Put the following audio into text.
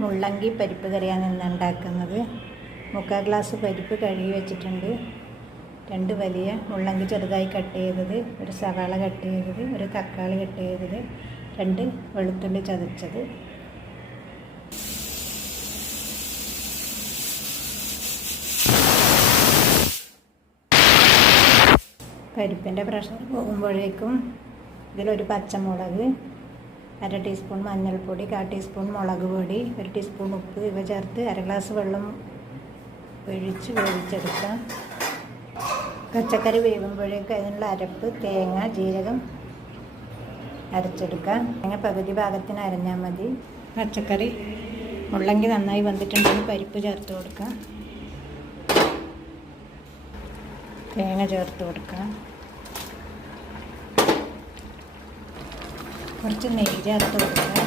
മുള്ളങ്കി പരിപ്പ് കറിയാണ് ഇന്ന് ഉണ്ടാക്കുന്നത്. 3/4 ഗ്ലാസ് പരിപ്പ് കഴുകി വെച്ചിട്ടുണ്ട്. 2 വലിയ മുള്ളങ്കി ചെറുതായി കട്ട് ചെയ്തത്, ഒരു സവാള കട്ട് ചെയ്തത്, ഒരു തക്കാളി കട്ട് ചെയ്തത്, 2 വെളുത്തുള്ളി ചതച്ചത്. പരിപ്പിൻ്റെ പ്രഷർ പോകുമ്പോഴേക്കും ഇതിലൊരു പച്ചമുളക്, 1/2 ടീസ്പൂൺ മഞ്ഞൾപ്പൊടി, 1/4 ടീസ്പൂൺ മുളക് പൊടി, 1 ടീസ്പൂൺ ഉപ്പ് ഇവ ചേർത്ത് 1/2 ഗ്ലാസ് വെള്ളം ഒഴിച്ച് വേവിച്ചെടുക്കാം. പച്ചക്കറി വേവുമ്പോഴേക്കും അതിനുള്ള അരപ്പ് തേങ്ങ, ജീരകം അരച്ചെടുക്കാം. തേങ്ങ പകുതി ഭാഗത്തിന് അരഞ്ഞാൽ മതി. പച്ചക്കറി മുള്ളങ്കി നന്നായി വന്നിട്ടുണ്ടെങ്കിൽ പരിപ്പ് ചേർത്ത് കൊടുക്കാം. തേങ്ങ ചേർത്ത് കൊടുക്കാം. കുറച്ച് നെയ്യ് ചേർത്ത് കൊടുക്കാം.